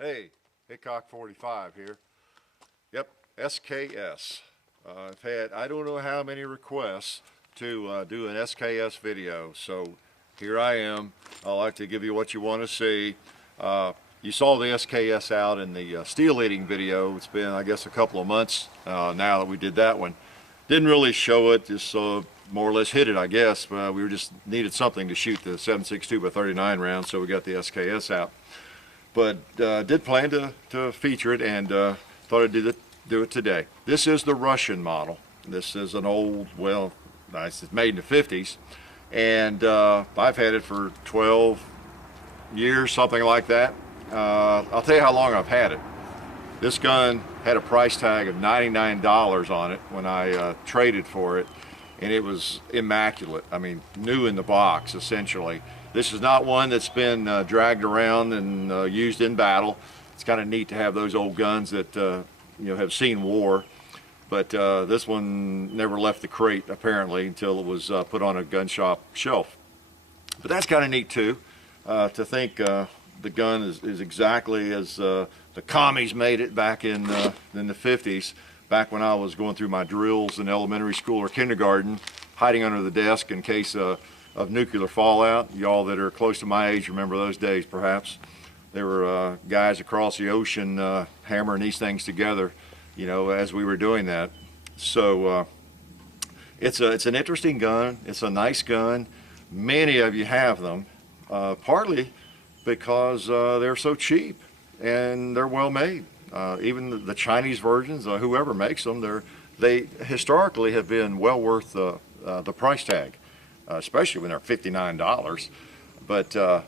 Hey, Hickok 45 here. Yep, SKS. I've had, I don't know how many requests to do an SKS video, so here I am. I'd like to give you what you want to see. You saw the SKS out in the steel eating video. It's been, I guess, a couple of months now that we did that one. Didn't really show it, just more or less hit it, I guess. We were just needed something to shoot the 7.62 by 39 round, so we got the SKS out. But did plan to feature it, and thought I'd do it today. This is the Russian model. This is an old, well, it's made in the 50s, and I've had it for 12 years, something like that. I'll tell you how long I've had it. This gun had a price tag of $99 on it when I traded for it, and it was immaculate. I mean, new in the box, essentially. This is not one that's been dragged around and used in battle. It's kind of neat to have those old guns that have seen war, but this one never left the crate apparently until it was put on a gun shop shelf. But that's kind of neat too, to think the gun is exactly as the commies made it back in the 50s, back when I was going through my drills in elementary school or kindergarten, hiding under the desk in case of nuclear fallout. Y'all that are close to my age remember those days, perhaps. There were guys across the ocean hammering these things together, as we were doing that. So it's an interesting gun. It's a nice gun. Many of you have them, partly because they're so cheap and they're well made. Even the Chinese versions, whoever makes them, they historically have been well worth the price tag. Especially when they're $59, but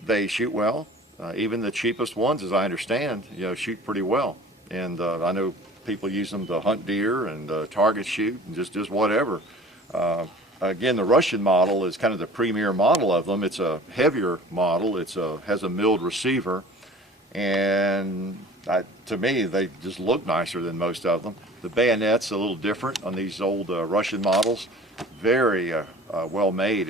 they shoot well. Even the cheapest ones, as I understand, shoot pretty well. And I know people use them to hunt deer and target shoot and just whatever. Again, the Russian model is kind of the premier model of them. It's a heavier model. Has a milled receiver, and to me, they just look nicer than most of them. The bayonet's a little different on these old Russian models. Very well made.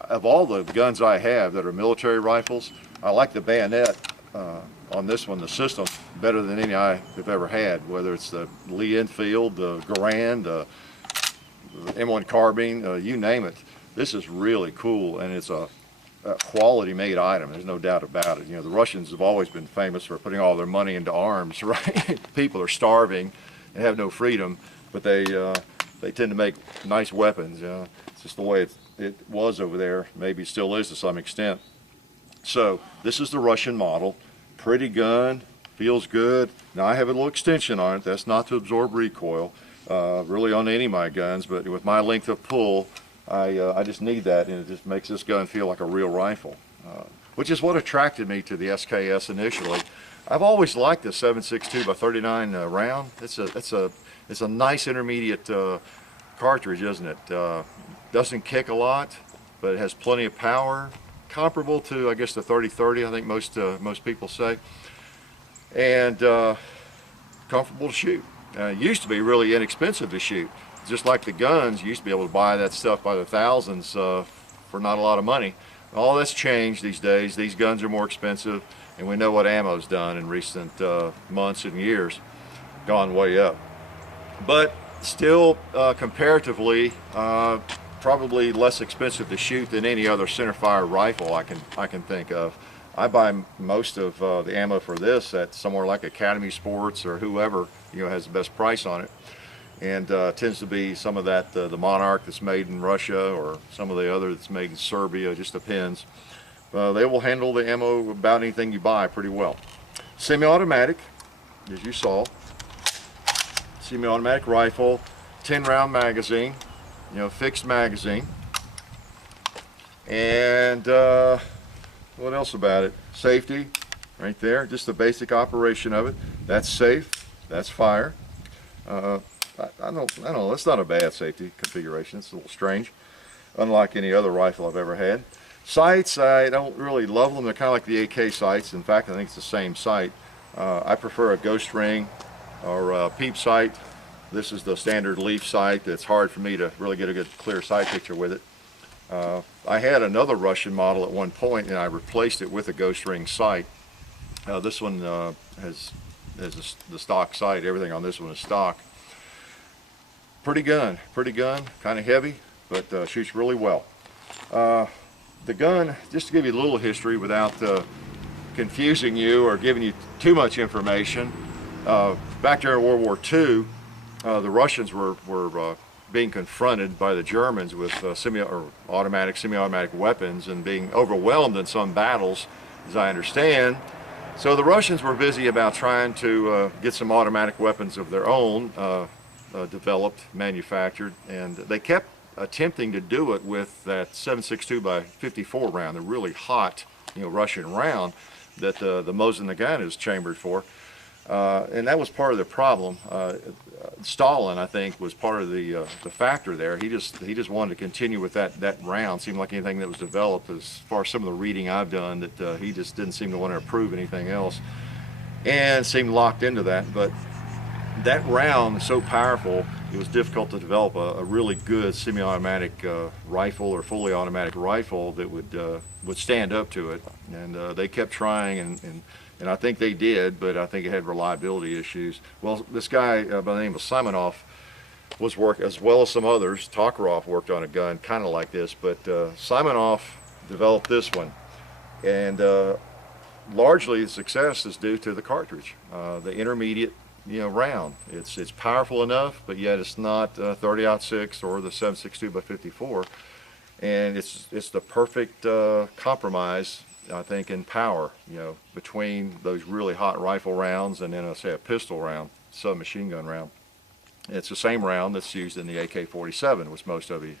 Of all the guns I have that are military rifles, I like the bayonet on this one, the system, better than any I have ever had, whether it's the Lee Enfield, the Garand, the M1 carbine, you name it. This is really cool, and it's a quality made item. There's no doubt about it. The Russians have always been famous for putting all their money into arms, right? People are starving and have no freedom, but they tend to make nice weapons. It's just the way it was over there. Maybe it still is to some extent. So this is the Russian model. Pretty gun, feels good. Now I have a little extension on it. That's not to absorb recoil, really on any of my guns, but with my length of pull, I just need that, and it just makes this gun feel like a real rifle, which is what attracted me to the SKS initially. I've always liked the 7.62 by 39 round. It's a nice intermediate cartridge, isn't it? Doesn't kick a lot, but it has plenty of power, comparable to, I guess, the 30-30. I think most people say, and comfortable to shoot. It used to be really inexpensive to shoot. Just like the guns, you used to be able to buy that stuff by the thousands for not a lot of money. All that's changed these days. These guns are more expensive, and we know what ammo's done in recent months and years, gone way up. But still, comparatively, probably less expensive to shoot than any other centerfire rifle I can think of. I buy most of the ammo for this at somewhere like Academy Sports or whoever has the best price on it, and tends to be some of that the Monarch that's made in Russia or some of the other that's made in Serbia. Just depends. They will handle the ammo about anything you buy pretty well. Semi-automatic, as you saw. Semi-automatic rifle, 10-round magazine, fixed magazine. And what else about it? Safety, right there, just the basic operation of it. That's safe, that's fire. I don't know, that's not a bad safety configuration. It's a little strange, unlike any other rifle I've ever had. Sights, I don't really love them. They're kind of like the AK sights. In fact, I think it's the same sight. I prefer a ghost ring or a peep sight. This is the standard leaf sight. It's hard for me to really get a good clear sight picture with it. I had another Russian model at one point, and I replaced it with a ghost ring sight. This one has the stock sight. Everything on this one is stock. Pretty gun, kind of heavy, but shoots really well. The gun, just to give you a little history without confusing you or giving you too much information, back during World War II, the Russians were being confronted by the Germans with automatic, semi-automatic weapons and being overwhelmed in some battles, as I understand. So the Russians were busy about trying to get some automatic weapons of their own, developed, manufactured, and they kept attempting to do it with that 7.62 by 54 round, the really hot, Russian round that the Mosin Nagant is chambered for. And that was part of the problem. Stalin, I think, was part of the factor there. He just wanted to continue with that round. Seemed like anything that was developed, as far as some of the reading I've done, that he just didn't seem to want to approve anything else, and seemed locked into that. But that round is so powerful, it was difficult to develop a really good semi-automatic rifle or fully automatic rifle that would stand up to it. And they kept trying, and I think they did, but I think it had reliability issues. Well, this guy by the name of Simonov was working, as well as some others. Tokarov worked on a gun kind of like this, but Simonov developed this one. And largely the success is due to the cartridge, the intermediate round. It's powerful enough, but yet it's not 30-06 or the 7.62 by 54, and it's the perfect compromise, I think, in power, between those really hot rifle rounds and then, say, a pistol round, submachine gun round. It's the same round that's used in the AK-47, which most of you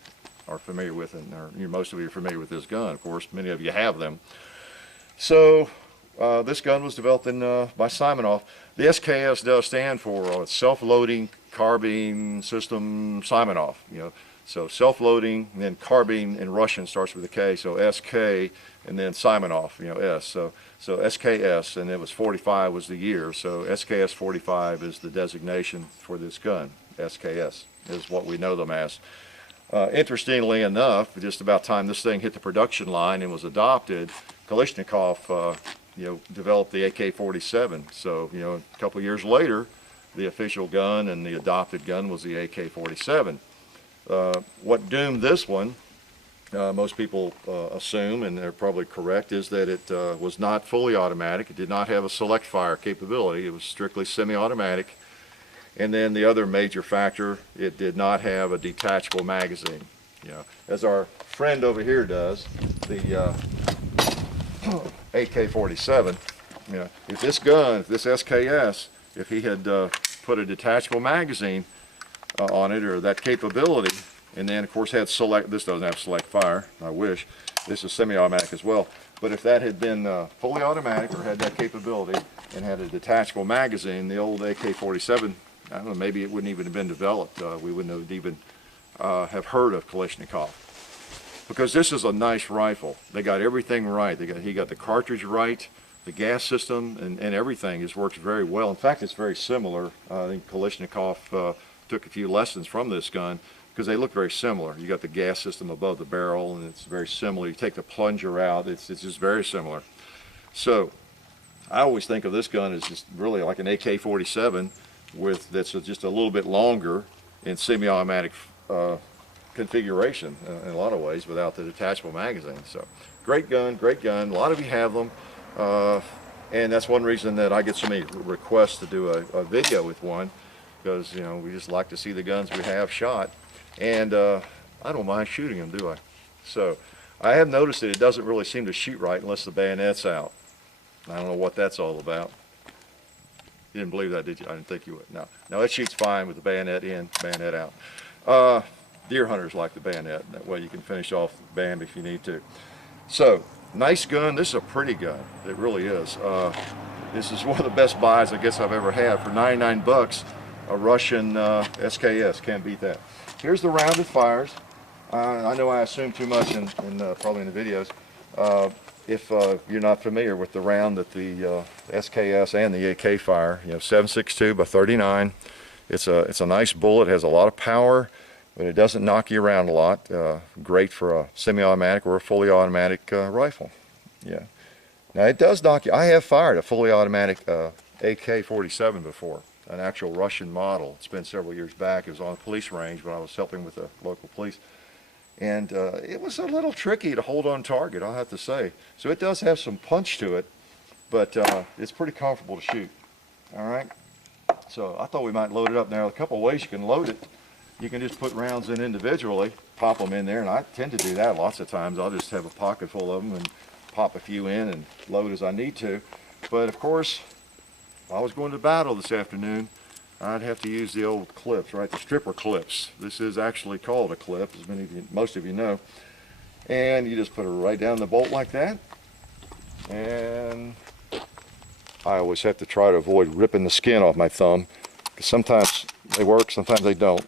are familiar with, and most of you are familiar with this gun. Of course, many of you have them. So this gun was developed by Simonov. The SKS does stand for self-loading carbine system Simonov. So self-loading, and then carbine in Russian starts with a K, so SK, and then Simonov, S. So SKS, and it was 45 was the year. So SKS 45 is the designation for this gun. SKS is what we know them as. Interestingly enough, just about time this thing hit the production line and was adopted, Kalashnikov developed the AK-47. So, a couple of years later, the official gun and the adopted gun was the AK-47. What doomed this one, most people assume, and they're probably correct, is that it was not fully automatic. It did not have a select fire capability. It was strictly semi-automatic. And then the other major factor, it did not have a detachable magazine. As our friend over here does, the AK-47, if this gun, if this SKS, if he had put a detachable magazine on it, or that capability, and then of course had select, this doesn't have select fire, I wish, this is semi-automatic as well, but if that had been fully automatic or had that capability and had a detachable magazine, the old AK-47, I don't know, maybe it wouldn't even have been developed. We wouldn't have even have heard of Kalashnikov. Because this is a nice rifle. They got everything right. He got the cartridge right, the gas system, and everything just works very well. In fact, it's very similar. I think Kalashnikov took a few lessons from this gun because they look very similar. You got the gas system above the barrel, and it's very similar. You take the plunger out, it's just very similar. So I always think of this gun as just really like an AK-47 that's just a little bit longer in semi-automatic configuration in a lot of ways without the detachable magazine. So great gun, a lot of you have them, and that's one reason that I get so many requests to do a video with one, because we just like to see the guns we have shot, and I don't mind shooting them, do I? So I have noticed that it doesn't really seem to shoot right unless the bayonet's out. I don't know what that's all about. You didn't believe that, did you? I didn't think you would. No, it shoots fine with the bayonet in, bayonet out. Deer hunters like the bayonet. That way you can finish off the band if you need to. So, nice gun. This is a pretty gun. It really is. This is one of the best buys I guess I've ever had. For 99 bucks, a Russian SKS. Can't beat that. Here's the round it fires. I know I assume too much probably in the videos. If you're not familiar with the round that the SKS and the AK fire, 7.62 by 39. It's a nice bullet. It has a lot of power, but it doesn't knock you around a lot. Great for a semi-automatic or a fully automatic rifle. Yeah. Now it does knock you. I have fired a fully automatic AK-47 before, an actual Russian model. It's been several years back. It was on a police range when I was helping with the local police. And it was a little tricky to hold on target, I'll have to say. So it does have some punch to it, but it's pretty comfortable to shoot. All right. So I thought we might load it up. Now, a couple of ways you can load it. You can just put rounds in individually, pop them in there, and I tend to do that lots of times. I'll just have a pocket full of them and pop a few in and load as I need to. But of course, if I was going to battle this afternoon, I'd have to use the old clips, right? The stripper clips. This is actually called a clip, as most of you know. And you just put it right down the bolt like that. And I always have to try to avoid ripping the skin off my thumb, because sometimes they work, sometimes they don't.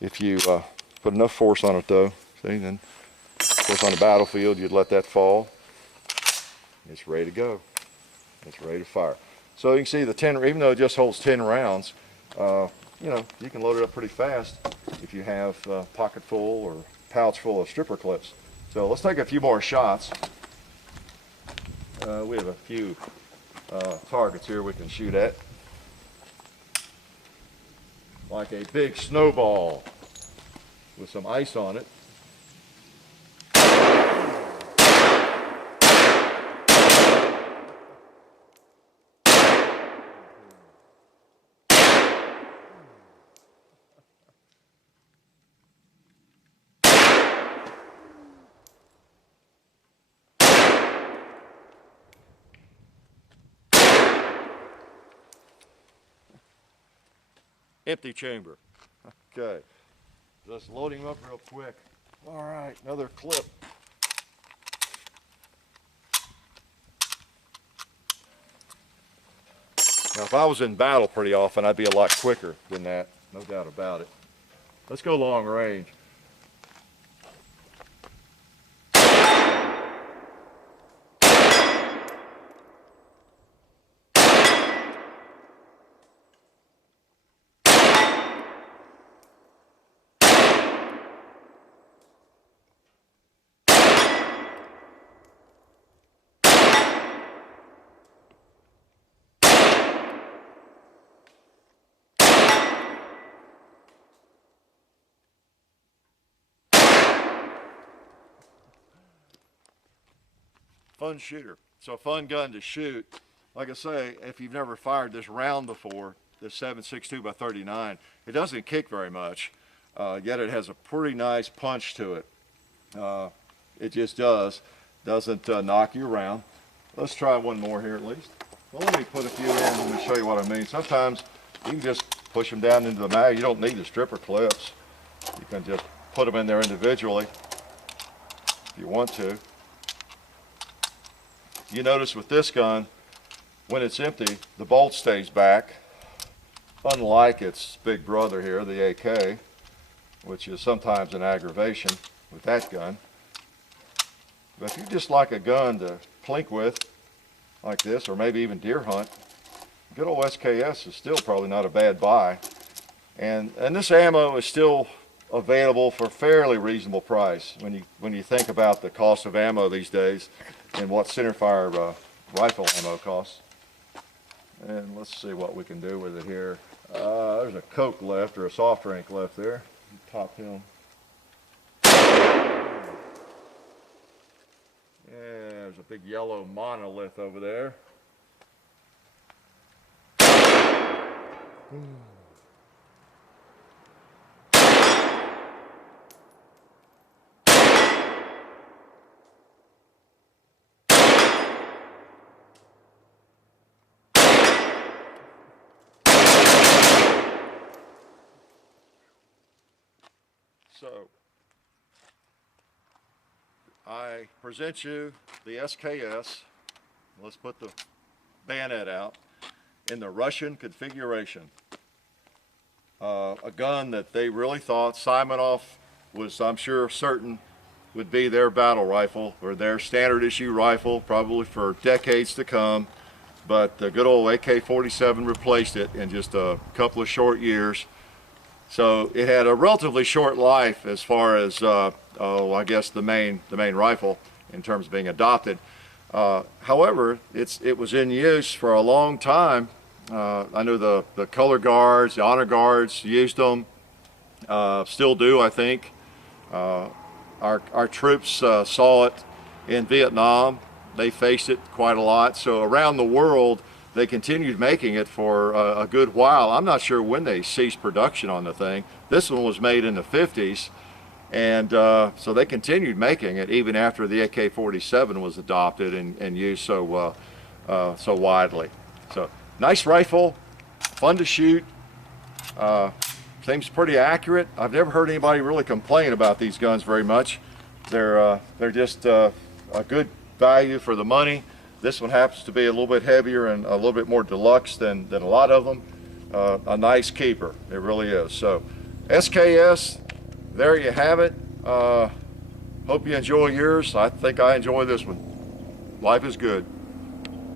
If you put enough force on it though, see, then of course on the battlefield you'd let that fall. It's ready to go. It's ready to fire. So you can see the 10, even though it just holds 10 rounds, you know, you can load it up pretty fast if you have a pocket full or pouch full of stripper clips. So let's take a few more shots. We have a few targets here we can shoot at. Like a big snowball with some ice on it. Empty chamber. Okay, just loading them up real quick. All right, another clip. Now, if I was in battle pretty often, I'd be a lot quicker than that, no doubt about it. Let's go long range. Fun shooter. So a fun gun to shoot. Like I say, if you've never fired this round before, this 7.62 by 39, it doesn't kick very much, yet it has a pretty nice punch to it. It just doesn't knock you around. Let's try one more here at least. Well, let me put a few in and show you what I mean. Sometimes you can just push them down into the mag. You don't need the stripper clips. You can just put them in there individually if you want to. You notice with this gun, when it's empty, the bolt stays back, unlike its big brother here, the AK, which is sometimes an aggravation with that gun. But if you just like a gun to plink with, like this, or maybe even deer hunt, good old SKS is still probably not a bad buy. And this ammo is still available for a fairly reasonable price when you think about the cost of ammo these days and what centerfire rifle ammo costs. And let's see what we can do with it here. There's a Coke left, or a soft drink left there. Pop him. Yeah, there's a big yellow monolith over there. So, I present you the SKS, let's put the bayonet out, in the Russian configuration. A gun that they really thought Simonov was, I'm sure, certain would be their battle rifle, or their standard issue rifle, probably for decades to come. But the good old AK-47 replaced it in just a couple of short years. So it had a relatively short life as far as, I guess the main rifle in terms of being adopted. However, it was in use for a long time. I know the color guards, the honor guards used them, still do, I think. Our troops saw it in Vietnam. They faced it quite a lot. So around the world, they continued making it for a good while. I'm not sure when they ceased production on the thing. This one was made in the 50s, and so they continued making it even after the AK-47 was adopted and used so widely. So nice rifle, fun to shoot. Seems pretty accurate. I've never heard anybody really complain about these guns very much. They're just a good value for the money. This one happens to be a little bit heavier and a little bit more deluxe than a lot of them. A nice keeper, it really is. So SKS, there you have it. Hope you enjoy yours. I think I enjoy this one. Life is good.